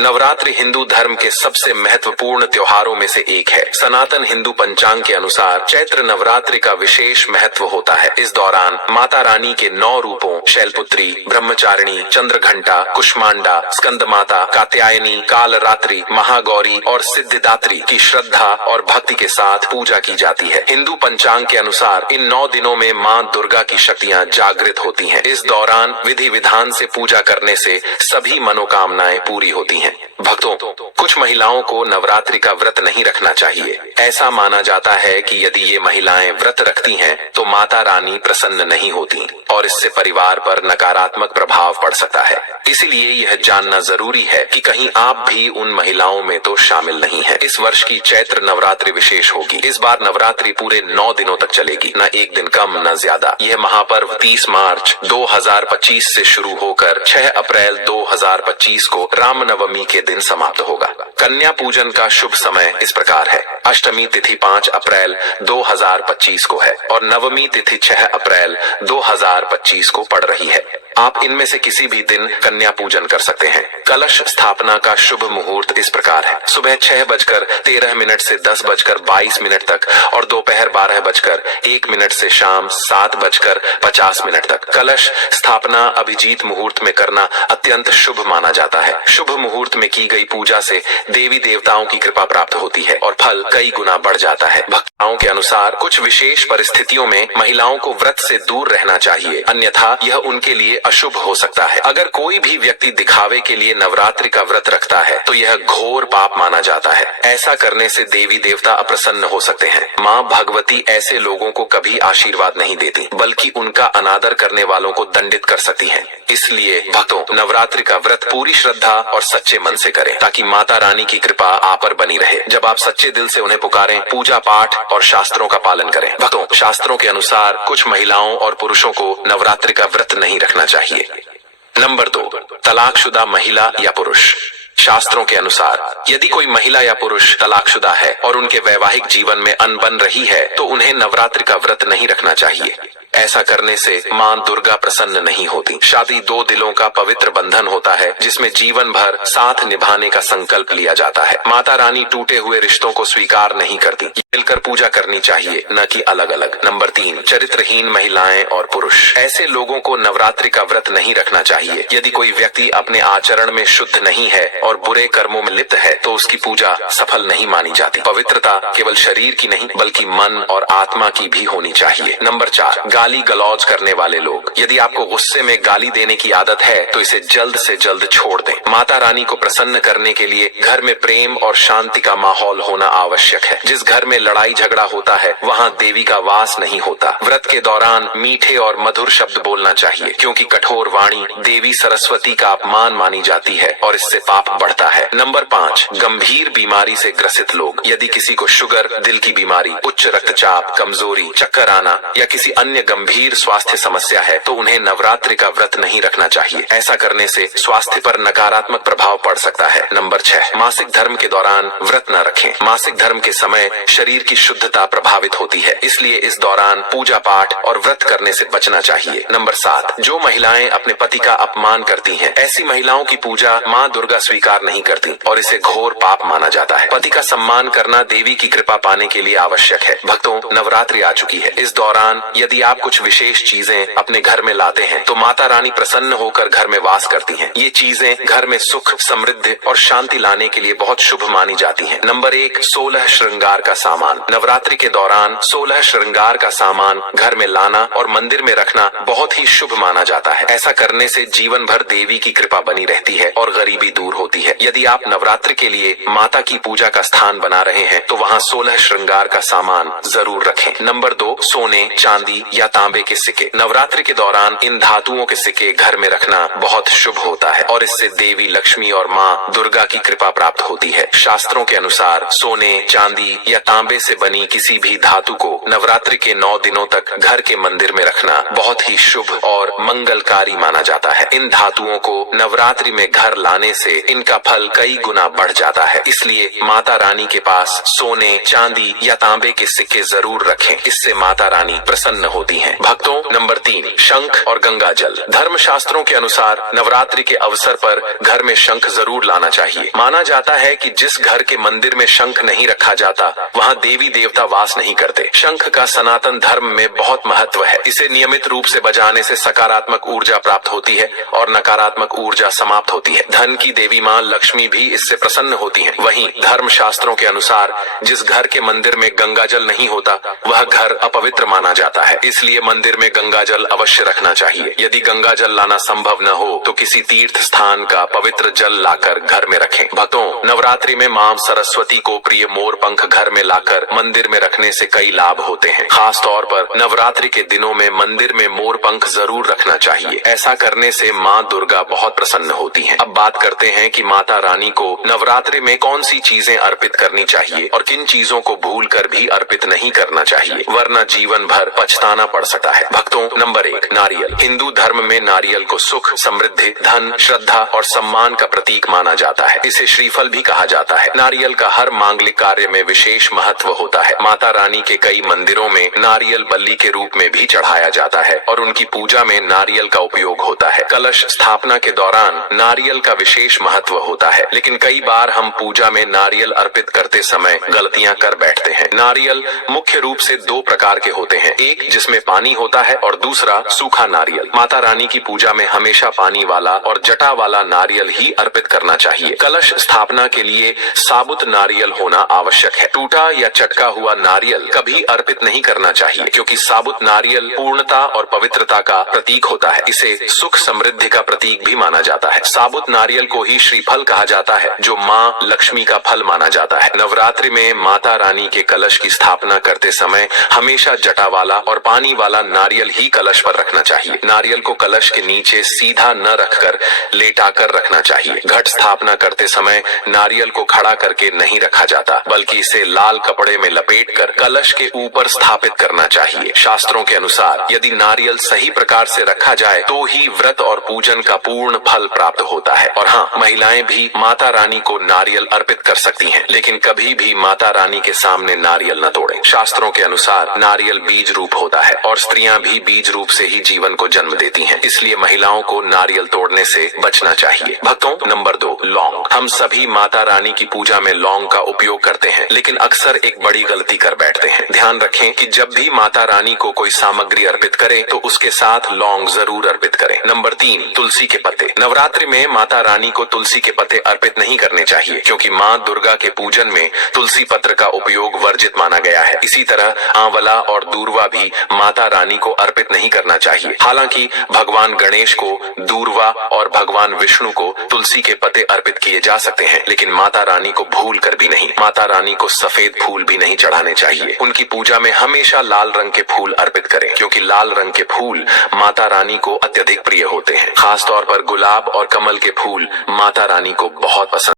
नवरात्रि हिंदू धर्म के सबसे महत्वपूर्ण त्योहारों में से एक है। सनातन हिंदू पंचांग के अनुसार चैत्र नवरात्रि का विशेष महत्व होता है। इस दौरान माता रानी के 9 रूपों शैलपुत्री, ब्रह्मचारिणी, चंद्रघंटा, कुष्मांडा, स्कंद माता, कात्यायनी, कालरात्रि, महागौरी और सिद्धिदात्री की श्रद्धा और भक्ति के साथ पूजा की जाती है। हिंदू पंचांग के अनुसार इन 9 दिनों में मां दुर्गा की शक्तियां जागृत होती हैं। इस दौरान विधि विधान से पूजा करने से सभी मनोकामनाएं पूरी होती हैं। भक्तों, कुछ महिलाओं को नवरात्रि का व्रत नहीं रखना चाहिए। ऐसा माना जाता है कि यदि ये महिलाएं व्रत रखती हैं तो माता रानी प्रसन्न नहीं होती और इससे परिवार पर नकारात्मक प्रभाव पड़ सकता है। इसलिए यह जानना जरूरी है कि कहीं आप भी उन महिलाओं में तो शामिल नहीं हैं। इस वर्ष की चैत्र नवरात्रि विशेष होगी। इस बार नवरात्रि पूरे 9 दिनों तक चलेगी, न एक दिन कम न ज्यादा। यह महापर्व 30 मार्च 2025 से शुरू होकर 6 अप्रैल 2025 को रामनवमी के दिन समाप्त होगा। कन्या पूजन का शुभ समय इस प्रकार है। अष्टमी तिथि 5 अप्रैल 2025 को है और नवमी तिथि 6 अप्रैल 2025 को पड़ रही है। आप इनमें से किसी भी दिन कन्या पूजन कर सकते हैं। कलश स्थापना का शुभ मुहूर्त इस प्रकार है। सुबह 6:13 से 10:22 तक और दोपहर 12:01 से शाम 7:50 तक। कलश स्थापना अभिजीत मुहूर्त में करना अत्यंत शुभ माना जाता है। शुभ मुहूर्त में की गई पूजा से देवी देवताओं की कृपा प्राप्त होती है और फल कई गुना बढ़ जाता है। भक्तों के अनुसार कुछ विशेष परिस्थितियों में महिलाओं को व्रत से दूर रहना चाहिए, अन्यथा यह उनके लिए अशुभ हो सकता है। अगर कोई भी व्यक्ति दिखावे के लिए नवरात्रि का व्रत रखता है तो यह घोर पाप माना जाता है। ऐसा करने से देवी देवता अप्रसन्न हो सकते हैं। माँ भगवती ऐसे लोगों को कभी आशीर्वाद नहीं देती, बल्कि उनका अनादर करने वालों को दंडित कर सकती हैं। इसलिए भक्तों, नवरात्रि का व्रत पूरी श्रद्धा और सच्चे मन से करें ताकि माता रानी की कृपा आप पर बनी रहे। जब आप सच्चे दिल से उन्हें पुकारें, पूजा पाठ और शास्त्रों का पालन करें। भक्तों, शास्त्रों के अनुसार कुछ महिलाओं और पुरुषों को नवरात्रि का व्रत नहीं रखना चाहिए। नंबर 2, तलाकशुदा महिला या पुरुष। शास्त्रों के अनुसार यदि कोई महिला या पुरुष तलाकशुदा है और उनके वैवाहिक जीवन में अनबन रही है तो उन्हें नवरात्रि का व्रत नहीं रखना चाहिए। ऐसा करने से मां दुर्गा प्रसन्न नहीं होती। शादी 2 दिलों का पवित्र बंधन होता है जिसमें जीवन भर साथ निभाने का संकल्प लिया जाता है। माता रानी टूटे हुए रिश्तों को स्वीकार नहीं करती। मिलकर पूजा करनी चाहिए, न कि अलग अलग। नंबर 3, चरित्रहीन महिलाएं और पुरुष। ऐसे लोगों को नवरात्रि का व्रत नहीं रखना चाहिए। यदि कोई व्यक्ति अपने आचरण में शुद्ध नहीं है और बुरे कर्मों में लिप्त है तो उसकी पूजा सफल नहीं मानी जाती। पवित्रता केवल शरीर की नहीं बल्कि मन और आत्मा की भी होनी चाहिए। नंबर 4, गाली गलौज करने वाले लोग। यदि आपको गुस्से में गाली देने की आदत है तो इसे जल्द से जल्द छोड़ दें। माता रानी को प्रसन्न करने के लिए घर में प्रेम और शांति का माहौल होना आवश्यक है। जिस घर में लड़ाई झगड़ा होता है वहाँ देवी का वास नहीं होता। व्रत के दौरान मीठे और मधुर शब्द बोलना चाहिए क्योंकि कठोर वाणी देवी सरस्वती का अपमान मानी जाती है और इससे पाप बढ़ता है। नंबर 5, गंभीर बीमारी से ग्रसित लोग। यदि किसी को शुगर, दिल की बीमारी, उच्च रक्तचाप, कमजोरी, चक्कर आना या किसी अन्य गंभीर स्वास्थ्य समस्या है तो उन्हें नवरात्रि का व्रत नहीं रखना चाहिए। ऐसा करने से स्वास्थ्य पर नकारात्मक प्रभाव पड़ सकता है। नंबर 6, मासिक धर्म के दौरान व्रत न रखें। मासिक धर्म के समय शरीर की शुद्धता प्रभावित होती है, इसलिए इस दौरान पूजा पाठ और व्रत करने से बचना चाहिए। नंबर 7, जो महिलाएं अपने पति का अपमान करती हैं, ऐसी महिलाओं की पूजा माँ दुर्गा स्वीकार नहीं करती और इसे घोर पाप माना जाता है। पति का सम्मान करना देवी की कृपा पाने के लिए आवश्यक है। भक्तों, नवरात्रि आ चुकी है। इस दौरान यदि आप कुछ विशेष चीजें अपने घर में लाते हैं तो माता रानी प्रसन्न होकर घर में वास करती हैं। ये चीजें घर में सुख, समृद्धि और शांति लाने के लिए बहुत शुभ मानी जाती हैं। नंबर 1, 16 श्रृंगार का सामान। नवरात्रि के दौरान 16 श्रृंगार का सामान घर में लाना और मंदिर में रखना बहुत ही शुभ माना जाता है। ऐसा करने से जीवन भर देवी की कृपा बनी रहती है और गरीबी दूर होती है। यदि आप नवरात्रि के लिए माता की पूजा का स्थान बना रहे हैं तो वहाँ 16 श्रृंगार का सामान जरूर रखें। नंबर 2, सोने, चांदी या तांबे के सिक्के। नवरात्रि के दौरान इन धातुओं के सिक्के घर में रखना बहुत शुभ होता है और इससे देवी लक्ष्मी और माँ दुर्गा की कृपा प्राप्त होती है। शास्त्रों के अनुसार सोने, चांदी या तांबे से बनी किसी भी धातु को नवरात्रि के 9 दिनों तक घर के मंदिर में रखना बहुत ही शुभ और मंगलकारी माना जाता है। इन धातुओं को नवरात्रि में घर लाने से इनका फल कई गुना बढ़ जाता है। इसलिए माता रानी के पास सोने, चांदी या तांबे के सिक्के जरूर रखें। इससे माता रानी प्रसन्न होती देती हैं। भक्तों, नंबर 3, शंख और गंगा जल। धर्म शास्त्रों के अनुसार नवरात्रि के अवसर पर घर में शंख जरूर लाना चाहिए। माना जाता है कि जिस घर के मंदिर में शंख नहीं रखा जाता वहाँ देवी देवता वास नहीं करते। शंख का सनातन धर्म में बहुत महत्व है। इसे नियमित रूप से बजाने से सकारात्मक ऊर्जा प्राप्त होती है और नकारात्मक ऊर्जा समाप्त होती है। धन की देवी माँ लक्ष्मी भी इससे प्रसन्न होती हैं। वहीं धर्म शास्त्रों के अनुसार जिस घर के मंदिर में गंगा जल नहीं होता वह घर अपवित्र माना जाता है, इसलिए मंदिर में गंगा जल अवश्य रखना चाहिए। यदि गंगा जल लाना संभव न हो तो किसी तीर्थ स्थान का पवित्र जल लाकर घर में रखें। भक्तों, नवरात्रि में मां सरस्वती को प्रिय मोर पंख घर में लाकर मंदिर में रखने से कई लाभ होते हैं। खास तौर पर नवरात्रि के दिनों में मंदिर में मोर पंख जरूर रखना चाहिए। ऐसा करने से मां दुर्गा बहुत प्रसन्न होती हैं। अब बात करते हैं कि माता रानी को नवरात्रि में कौन सी चीजें अर्पित करनी चाहिए और किन चीजों को भूल कर भी अर्पित नहीं करना चाहिए, वरना जीवन भर पछताना पड़ सकता है। भक्तों, नंबर 1, नारियल। हिंदू धर्म में नारियल को सुख, समृद्धि, धन, श्रद्धा और सम्मान का प्रतीक माना जाता है। इसे श्रीफल भी कहा जाता है। नारियल का हर मांगलिक कार्य में विशेष महत्व होता है। माता रानी के कई मंदिरों में नारियल बल्ली के रूप में भी चढ़ाया जाता है और उनकी पूजा में नारियल का उपयोग होता है। कलश स्थापना के दौरान नारियल का विशेष महत्व होता है, लेकिन कई बार हम पूजा में नारियल अर्पित करते समय गलतियां कर बैठते हैं। नारियल मुख्य रूप से 2 प्रकार के होते हैं, एक जिसमें पानी होता है और दूसरा सूखा नारियल। माता रानी की पूजा में हमेशा पानी वाला और जटा वाला नारियल ही अर्पित करना चाहिए। कलश स्थापना के लिए साबुत नारियल होना आवश्यक है। टूटा या चटका हुआ नारियल कभी अर्पित नहीं करना चाहिए, क्योंकि साबुत नारियल पूर्णता और पवित्रता का प्रतीक होता है। इसे सुख समृद्धि का प्रतीक भी माना जाता है। साबुत नारियल को ही श्रीफल कहा जाता है, जो माँ लक्ष्मी का फल माना जाता है। नवरात्रि में माता रानी के कलश की स्थापना करते समय हमेशा जटा वाला और पानी वाला नारियल ही कलश पर रखना चाहिए। नारियल को कलश के नीचे सीधा न रखकर लेटाकर रखना चाहिए। घट स्थापना करते समय नारियल को खड़ा करके नहीं रखा जाता, बल्कि इसे लाल कपड़े में लपेटकर कलश के ऊपर स्थापित करना चाहिए। शास्त्रों के अनुसार यदि नारियल सही प्रकार से रखा जाए तो ही व्रत और पूजन का पूर्ण फल प्राप्त होता है। और हाँ, महिलाएं भी माता रानी को नारियल अर्पित कर सकती हैं, लेकिन कभी भी माता रानी के सामने नारियल न तोड़ें। शास्त्रों के अनुसार नारियल बीज रूप होता है और स्त्रियां भी बीज रूप से ही जीवन को जन्म देती हैं, इसलिए महिलाओं को नारियल तोड़ने से बचना चाहिए। भक्तों, नंबर 2, लौंग। हम सभी माता रानी की पूजा में लौंग का उपयोग करते हैं, लेकिन अक्सर एक बड़ी गलती कर बैठते हैं। ध्यान रखें कि जब भी माता रानी को कोई सामग्री अर्पित करें तो उसके साथ लौंग जरूर अर्पित करें। नंबर 3, तुलसी के पत्ते। नवरात्रि में माता रानी को तुलसी के पत्ते अर्पित नहीं करने चाहिए, क्योंकि माँ दुर्गा के पूजन में तुलसी पत्र का उपयोग वर्जित माना गया है। इसी तरह आंवला और दूर्वा भी माता रानी को अर्पित नहीं करना चाहिए। हालांकि भगवान गणेश को दूर्वा और भगवान विष्णु को तुलसी के पत्ते अर्पित किए जा सकते हैं, लेकिन माता रानी को भूल कर भी नहीं। माता रानी को सफेद फूल भी नहीं चढ़ाने चाहिए। उनकी पूजा में हमेशा लाल रंग के फूल अर्पित करें, क्योंकि लाल रंग के फूल माता रानी को अत्यधिक प्रिय होते हैं। खास तौर पर गुलाब और कमल के फूल माता रानी को बहुत पसंद